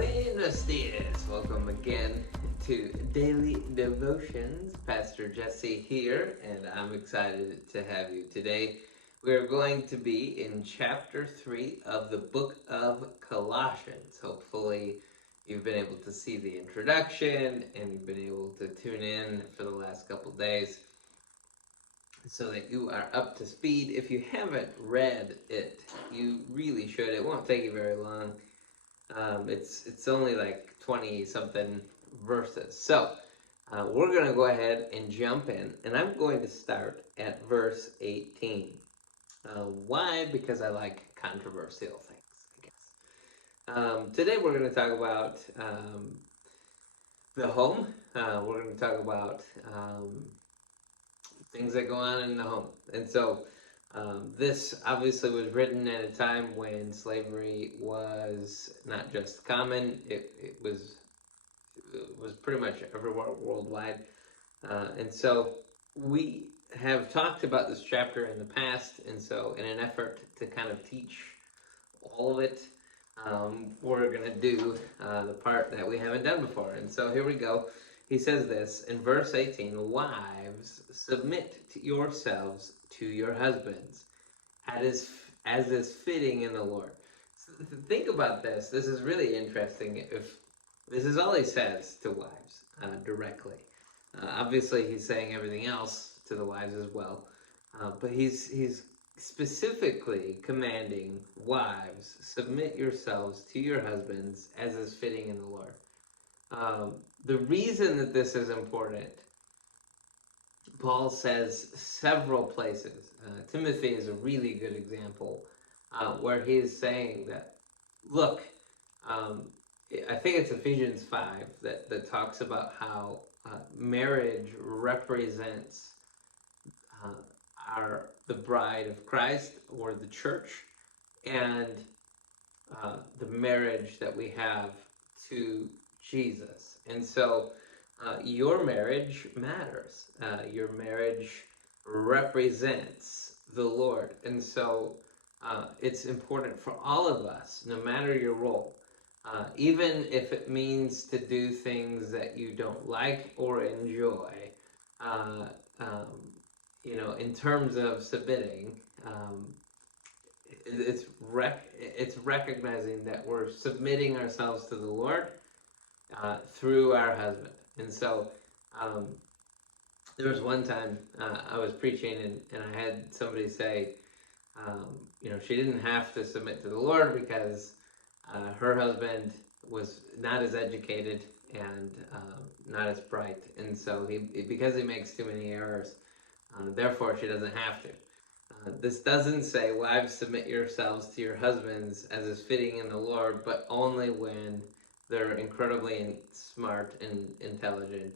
Buenos dias. Welcome again to Daily Devotions. Pastor Jesse here, and I'm excited to have you today. We're going to be in chapter 3 of the book of Colossians. Hopefully, you've been able to see the introduction and you've been able to tune in for the last couple days so that you are up to speed. If you haven't read it, you really should. It won't take you very long. It's only like 20 something verses. So we're going to go ahead and jump in, and I'm going to start at verse 18. Why? Because I like controversial things, I guess. Today we're going to talk about the home. We're going to talk about things that go on in the home. And so this obviously was written at a time when slavery was not just common, it was pretty much everywhere worldwide. And so we have talked about this chapter in the past, and so in an effort to kind of teach all of it, we're going to do the part that we haven't done before. And so here we go. He says this in verse 18, "Wives, submit yourselves to your husbands, as is fitting in the Lord." So think about this. This is really interesting. If this is all he says to wives directly. Obviously, he's saying everything else to the wives as well. But he's specifically commanding wives, submit yourselves to your husbands as is fitting in the Lord. The reason that this is important, Paul says several places. Timothy is a really good example where he is saying that, look, I think it's Ephesians 5 that talks about how marriage represents the bride of Christ, or the church, and the marriage that we have to Jesus. And so your marriage matters. Your marriage represents the Lord. And so it's important for all of us, no matter your role. Even if it means to do things that you don't like or enjoy, in terms of submitting, it's recognizing that we're submitting ourselves to the Lord through our husband. And so there was one time I was preaching and I had somebody say, she didn't have to submit to the Lord because her husband was not as educated and not as bright. And so because he makes too many errors, therefore she doesn't have to. This doesn't say, wives, submit yourselves to your husbands as is fitting in the Lord, but only when they're incredibly smart and intelligent,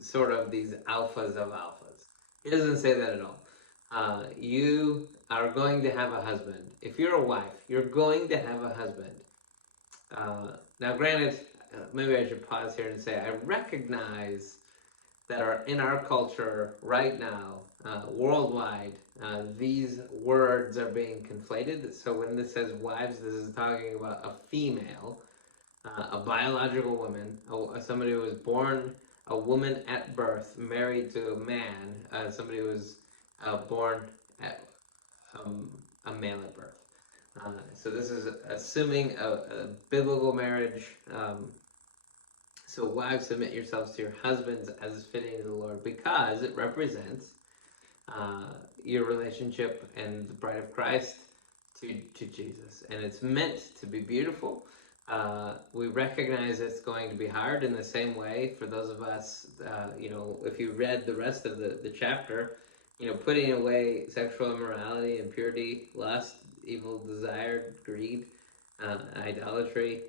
sort of these alphas of alphas. He doesn't say that at all. You are going to have a husband. If you're a wife, you're going to have a husband. Now, granted, maybe I should pause here and say I recognize that in our culture right now, worldwide, these words are being conflated. So when this says wives, this is talking about a female, a biological woman, somebody who was born a woman at birth, married to a man, somebody who was born at a male at birth. So this is assuming a biblical marriage. So wives, submit yourselves to your husbands as is fitting to the Lord, because it represents your relationship and the bride of Christ to Jesus. And it's meant to be beautiful. We recognize it's going to be hard in the same way for those of us, if you read the rest of the chapter, putting away sexual immorality, impurity, lust, evil desire, greed, idolatry,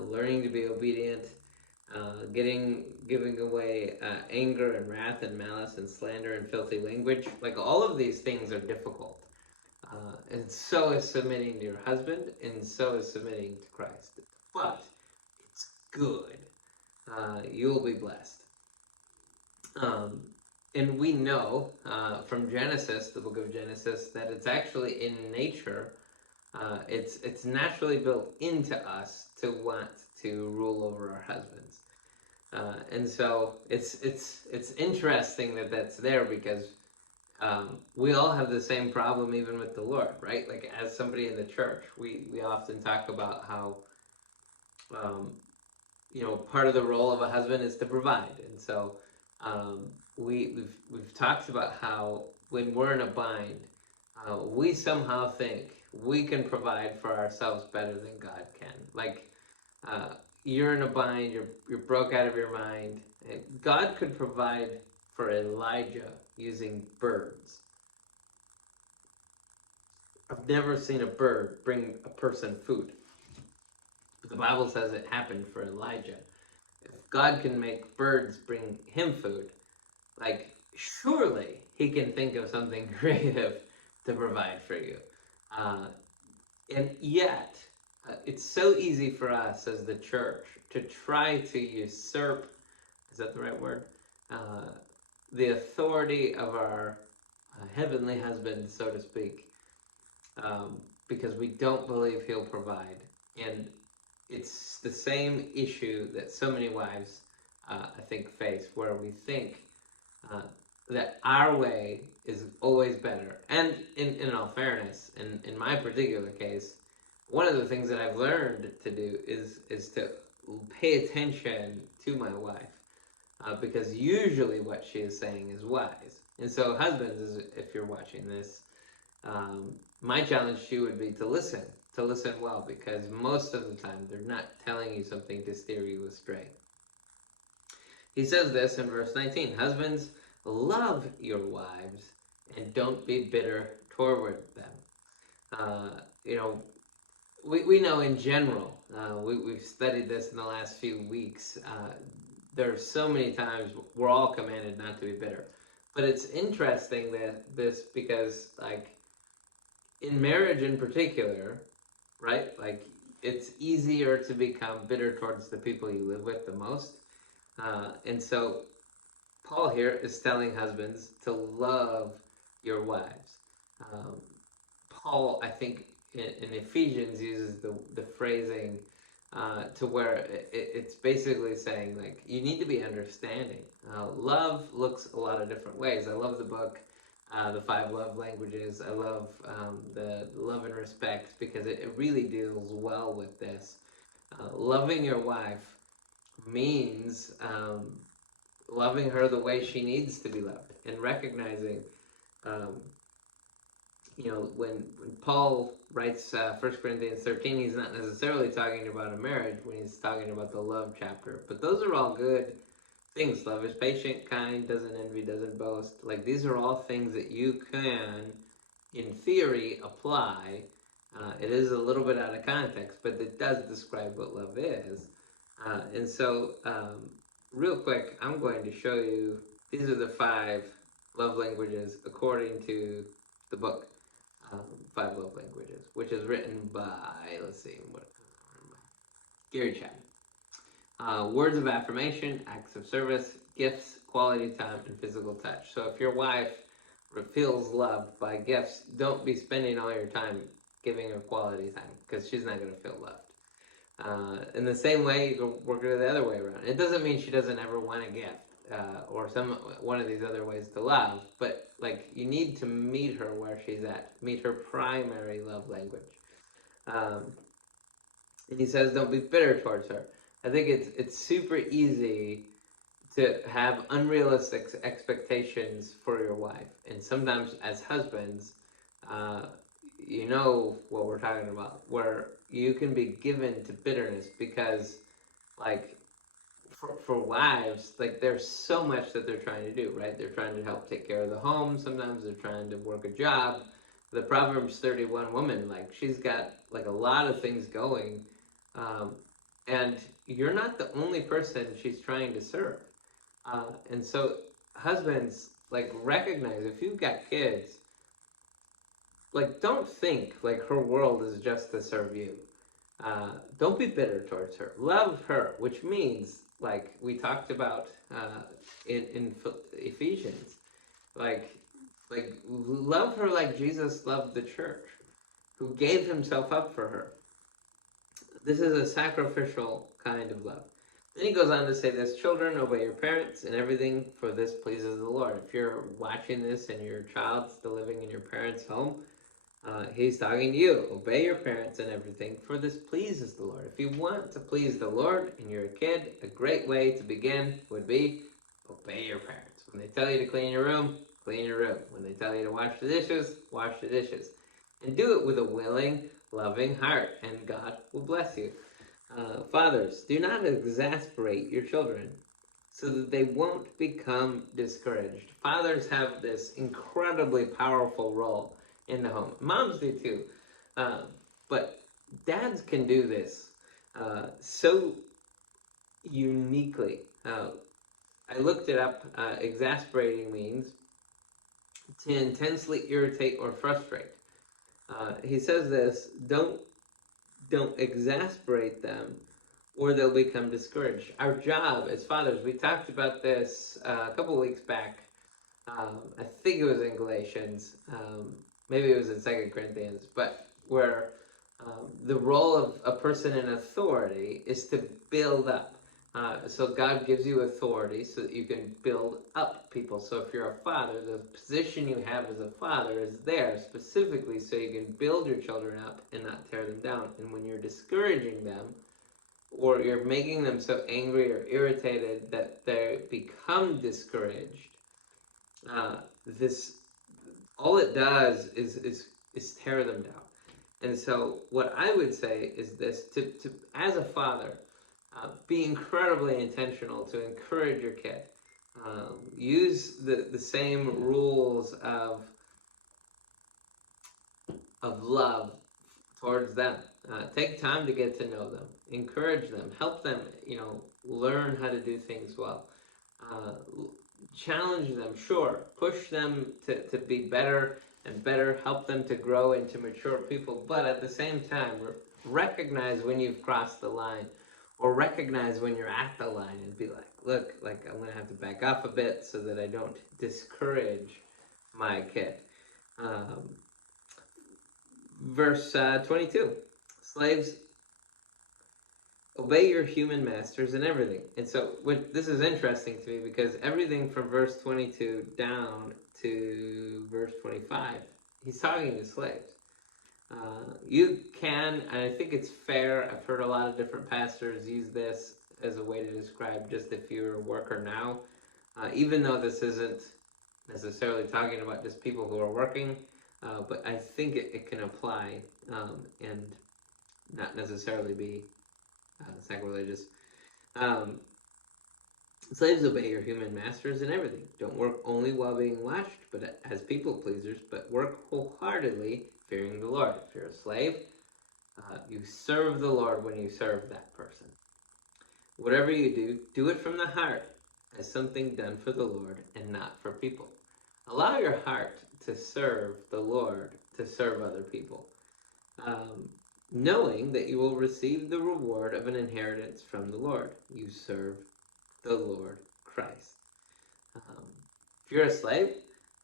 learning to be obedient, giving away anger and wrath and malice and slander and filthy language. Like, all of these things are difficult. And so is submitting to your husband, and so is submitting to Christ. But it's good. You'll be blessed. And we know from Genesis, the book of Genesis, that it's actually in nature It's naturally built into us to want to rule over our husbands. And so it's interesting that that's there, because we all have the same problem even with the Lord, right? Like, as somebody in the church, we often talk about how um, part of the role of a husband is to provide. And so we've talked about how when we're in a bind, we somehow think we can provide for ourselves better than God can. Like, uh, you're in a bind, you're broke out of your mind, and God could provide for Elijah using birds. I've never seen a bird bring a person food, but the Bible says it happened for Elijah. If God can make birds bring him food, like, surely he can think of something creative to provide for you. Uh, and yet, it's so easy for us as the church to try to usurp, is that the right word? Uh, the authority of our heavenly husband, so to speak, because we don't believe he'll provide. And it's the same issue that so many wives, I think, face, where we think uh, that our way is always better. And in all fairness, in my particular case, one of the things that I've learned to do is to pay attention to my wife, because usually what she is saying is wise. And so, husbands, if you're watching this, my challenge to you would be to listen well, because most of the time they're not telling you something to steer you astray. He says this in verse 19, husbands, love your wives and don't be bitter toward them. Uh, you know, we know in general, we've studied this in the last few weeks, there are so many times we're all commanded not to be bitter. But it's interesting that this, because, like, in marriage in particular, right? Like, it's easier to become bitter towards the people you live with the most. And so Paul here is telling husbands to love your wives. Um, Paul, I think, in Ephesians uses the phrasing to where it's basically saying, like, you need to be understanding. Love looks a lot of different ways. I love the book, The 5 Love Languages. I love the Love and Respect, because it really deals well with this. Loving your wife means loving her the way she needs to be loved, and recognizing, um, when Paul writes 1 Corinthians 13, he's not necessarily talking about a marriage when he's talking about the love chapter. But those are all good things. Love is patient, kind, doesn't envy, doesn't boast. Like, these are all things that you can, in theory, apply. It is a little bit out of context, but it does describe what love is. And so, real quick, I'm going to show you, these are the 5 love languages according to the book, 5 Love Languages, which is written by, let's see, Gary Chapman. Words of affirmation, acts of service, gifts, quality time, and physical touch. So if your wife feels loved by gifts, don't be spending all your time giving her quality time, because she's not going to feel loved. In the same way, you can work it the other way around. It doesn't mean she doesn't ever want a gift, or one of these other ways to love, but, like, you need to meet her where she's at. Meet her primary love language. He says, don't be bitter towards her. I think it's super easy to have unrealistic expectations for your wife. And sometimes as husbands, you know what we're talking about, where you can be given to bitterness because, like, for wives, like, there's so much that they're trying to do, right? They're trying to help take care of the home. Sometimes they're trying to work a job. The Proverbs 31 woman, like, she's got, like, a lot of things going. And you're not the only person she's trying to serve. And so husbands, like, recognize, if you've got kids, like, don't think like her world is just to serve you. Don't be bitter towards her. Love her, which means, like we talked about in Ephesians, like love her like Jesus loved the church. who gave himself up for her. This is a sacrificial kind of love. Then he goes on to say this: children, obey your parents and everything, for this pleases the Lord. If you're watching this and your child's still living in your parents' home, he's talking to you. Obey your parents and everything, for this pleases the Lord. If you want to please the Lord and you're a kid, a great way to begin would be obey your parents. When they tell you to clean your room, clean your room. When they tell you to wash the dishes, wash the dishes. And do it with a willing, loving heart, and God will bless you. Fathers, do not exasperate your children so that they won't become discouraged. Fathers have this incredibly powerful role in the home. Moms do too. But dads can do this so uniquely. I looked it up. Exasperating means to intensely irritate or frustrate. He says this: don't exasperate them, or they'll become discouraged. Our job as fathers, we talked about this a couple weeks back. I think it was in Galatians, maybe it was in 2 Corinthians, but where the role of a person in authority is to build up. So God gives you authority so that you can build up people. So if you're a father, the position you have as a father is there specifically so you can build your children up and not tear them down. And when you're discouraging them, or you're making them so angry or irritated that they become discouraged, this all it does is tear them down. And so what I would say is this: to as a father, be incredibly intentional to encourage your kid. Use the same rules of love towards them. Take time to get to know them. Encourage them. Help them, learn how to do things well. Challenge them, sure. Push them to be better and better. Help them to grow into mature people. But at the same time, recognize when you've crossed the line, or recognize when you're at the line and be like, look, like I'm going to have to back off a bit so that I don't discourage my kid. Verse 22, slaves, obey your human masters in everything. And so this is interesting to me because everything from verse 22 down to verse 25, he's talking to slaves. You can, and I think it's fair, I've heard a lot of different pastors use this as a way to describe just if you're a worker now, even though this isn't necessarily talking about just people who are working, but I think it can apply and not necessarily be sacrilegious. Slaves, obey your human masters in everything. Don't work only while being watched, but as people pleasers, but work wholeheartedly, fearing the Lord. If you're a slave, you serve the Lord when you serve that person. Whatever you do, do it from the heart, as something done for the Lord and not for people. Allow your heart to serve the Lord, to serve other people, knowing that you will receive the reward of an inheritance from the Lord. You serve the Lord Christ. If you're a slave,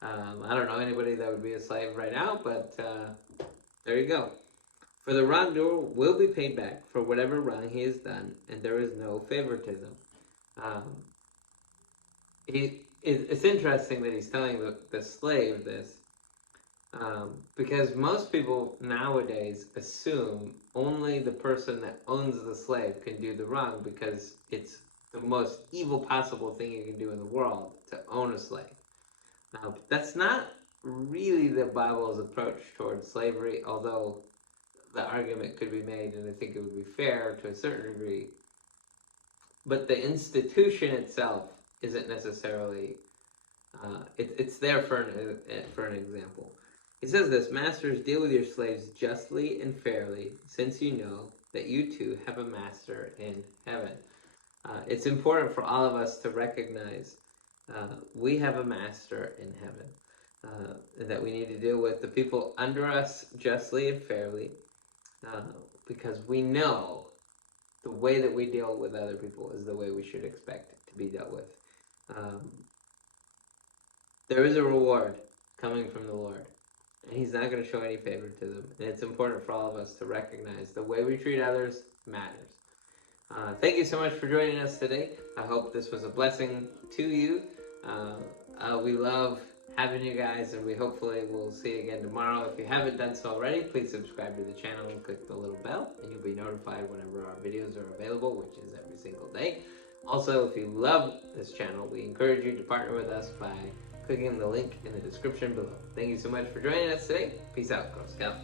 I don't know anybody that would be a slave right now, but there you go. For the wrongdoer will be paid back for whatever wrong he has done, and there is no favoritism. It's interesting that he's telling the slave this, because most people nowadays assume only the person that owns the slave can do the wrong because it's the most evil possible thing you can do in the world to own a slave. But that's not really the Bible's approach towards slavery, although the argument could be made, and I think it would be fair to a certain degree. But the institution itself isn't necessarily, it's there for an example. He says this: Masters, deal with your slaves justly and fairly, since you know that you too have a master in heaven. It's important for all of us to recognize we have a master in heaven, and that we need to deal with the people under us justly and fairly, because we know the way that we deal with other people is the way we should expect to be dealt with. There is a reward coming from the Lord. and he's not going to show any favoritism. And it's important for all of us to recognize the way we treat others matters. Thank you so much for joining us today. I hope this was a blessing to you. We love having you guys, and we hopefully will see you again tomorrow. If you haven't done so already, please subscribe to the channel and click the little bell, and you'll be notified whenever our videos are available, which is every single day. Also, if you love this channel, we encourage you to partner with us by clicking the link in the description below. Thank you so much for joining us today. Peace out, Girl Scout.